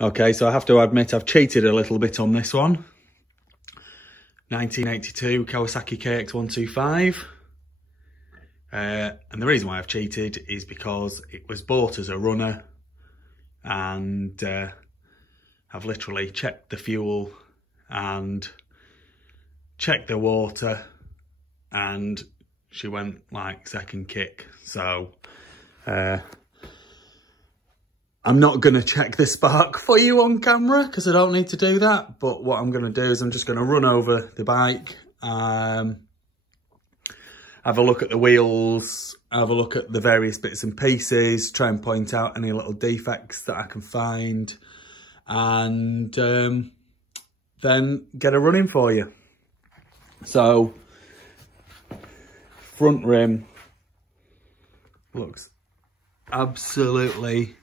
Okay, so I have to admit I've cheated a little bit on this one. 1982 Kawasaki kx125. And the reason why I've cheated is because it was bought as a runner, and I've literally checked the fuel and checked the water, and she went like second kick. So I'm not going to check the spark for you on camera because I don't need to do that. But what I'm going to do is I'm just going to run over the bike, have a look at the wheels, have a look at the various bits and pieces, try and point out any little defects that I can find, and then get a running for you. So, front rim looks absolutely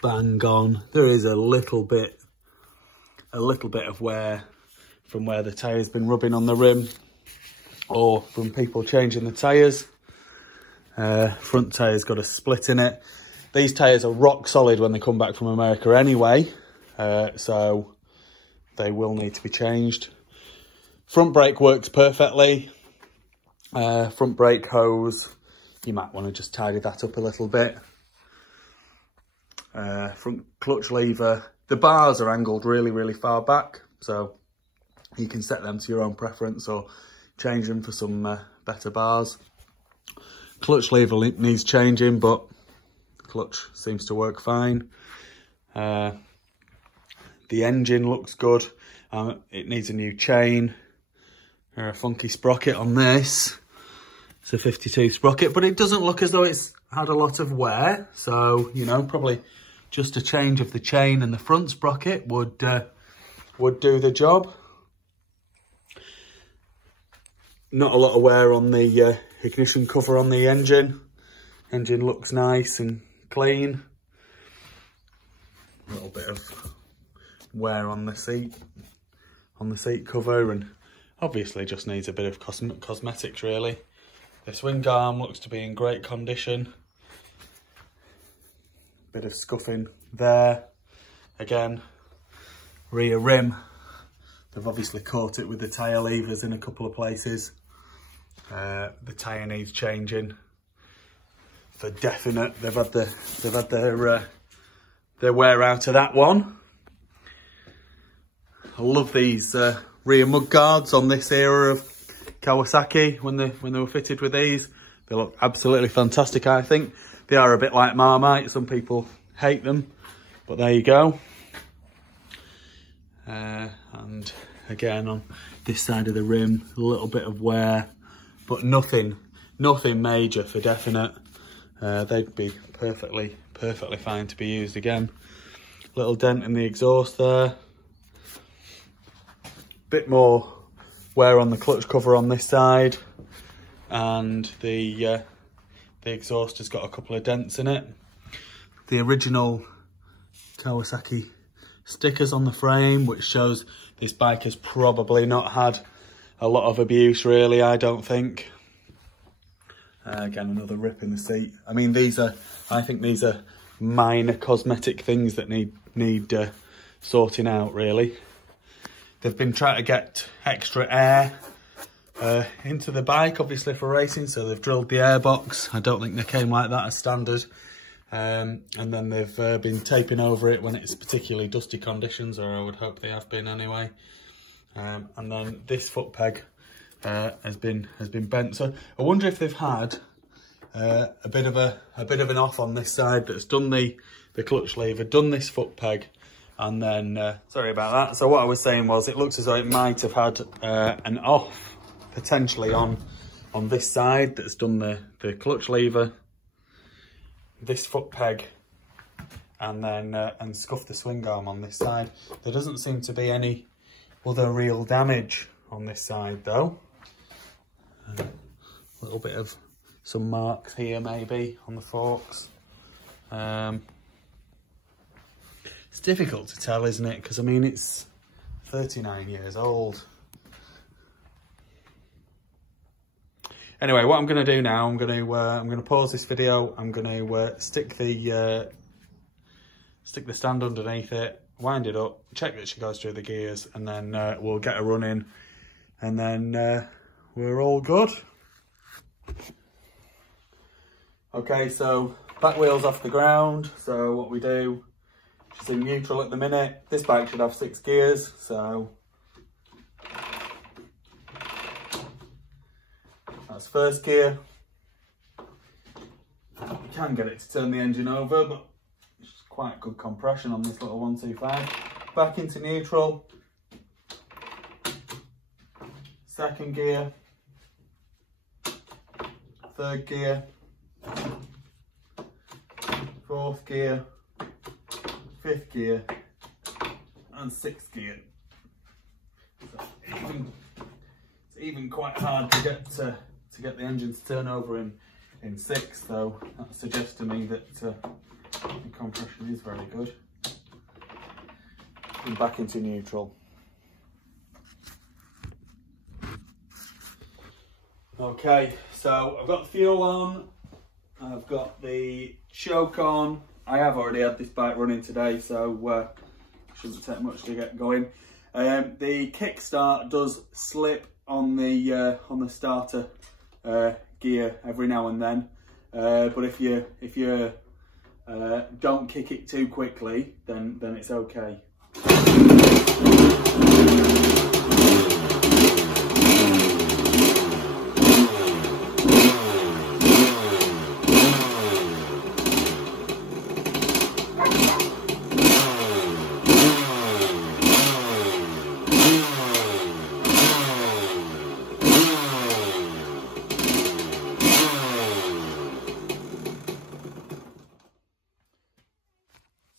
bang on. There is a little bit of wear from where the tyre's been rubbing on the rim, or from people changing the tyres. Front tyre's got a split in it. These tyres are rock solid when they come back from America anyway, so they will need to be changed. Front brake works perfectly. Front brake hose, you might want to just tidy that up a little bit. Front clutch lever, the bars are angled really far back, so you can set them to your own preference or change them for some better bars. Clutch lever needs changing, but clutch seems to work fine. The engine looks good. It needs a new chain. A funky sprocket on this. It's a 52 sprocket, but it doesn't look as though it's had a lot of wear. So, you know, probably just a change of the chain and the front sprocket would do the job. Not a lot of wear on the ignition cover on the engine. Engine looks nice and clean. A little bit of wear on the seat cover, and obviously just needs a bit of cosmetics really. The swing arm looks to be in great condition. Bit of scuffing there. Again, rear rim. They've obviously caught it with the tyre levers in a couple of places. The tyre needs changing for definite. They've had their wear out of that one. I love these rear mud guards on this era of Kawasaki when they were fitted with these. They look absolutely fantastic, I think. They are a bit like Marmite. Some people hate them, but there you go. And again, on this side of the rim, a little bit of wear, but nothing major for definite. They'd be perfectly fine to be used again. Little dent in the exhaust there. Bit more wear on the clutch cover on this side, and the exhaust has got a couple of dents in it. The original Kawasaki stickers on the frame, which shows this bike has probably not had a lot of abuse really, I don't think. Again, another rip in the seat. I mean, I think these are minor cosmetic things that need sorting out really. They've been trying to get extra air into the bike, obviously for racing, so they've drilled the airbox. I don't think they came like that as standard. And then they've been taping over it when it's particularly dusty conditions, or I would hope they have been anyway. And then this foot peg has been bent. So I wonder if they've had a bit of an off on this side that's done the clutch lever, done this foot peg, and then sorry about that. So what I was saying was, it looks as though it might have had an off potentially on this side that's done the clutch lever, this foot peg, and then and scuffed the swing arm on this side. There doesn't seem to be any other real damage on this side though. A little bit of some marks here maybe on the forks. It's difficult to tell, isn't it? Because I mean, it's 39 years old. Anyway, what I'm going to do now, I'm going to pause this video. I'm going to stick the stick the stand underneath it, wind it up, check that she goes through the gears, and then we'll get her running, and then we're all good. Okay, so back wheel's off the ground. So what we do, she's in neutral at the minute. This bike should have 6 gears, so that's first gear. You can get it to turn the engine over, but it's quite good compression on this little 125. Back into neutral. Second gear. Third gear. Fourth gear. Fifth gear. And sixth gear. So it's even quite hard to get the engine to turn over in 6, so that suggests to me that the compression is very good. And back into neutral. Okay, so I've got the fuel on, I've got the choke on. I have already had this bike running today, so shouldn't take much to get going. The kickstart does slip on the starter gear every now and then, but if you don't kick it too quickly, then it's okay.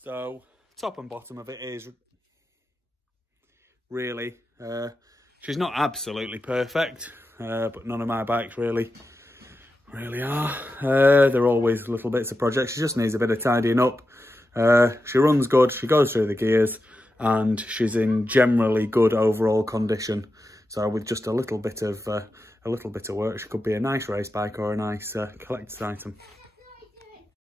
So top and bottom of it is really, she's not absolutely perfect, but none of my bikes really are. They're always little bits of projects. She just needs a bit of tidying up. She runs good, she goes through the gears, and she's in generally good overall condition. So with just a little bit of work, she could be a nice race bike or a nice collector's item.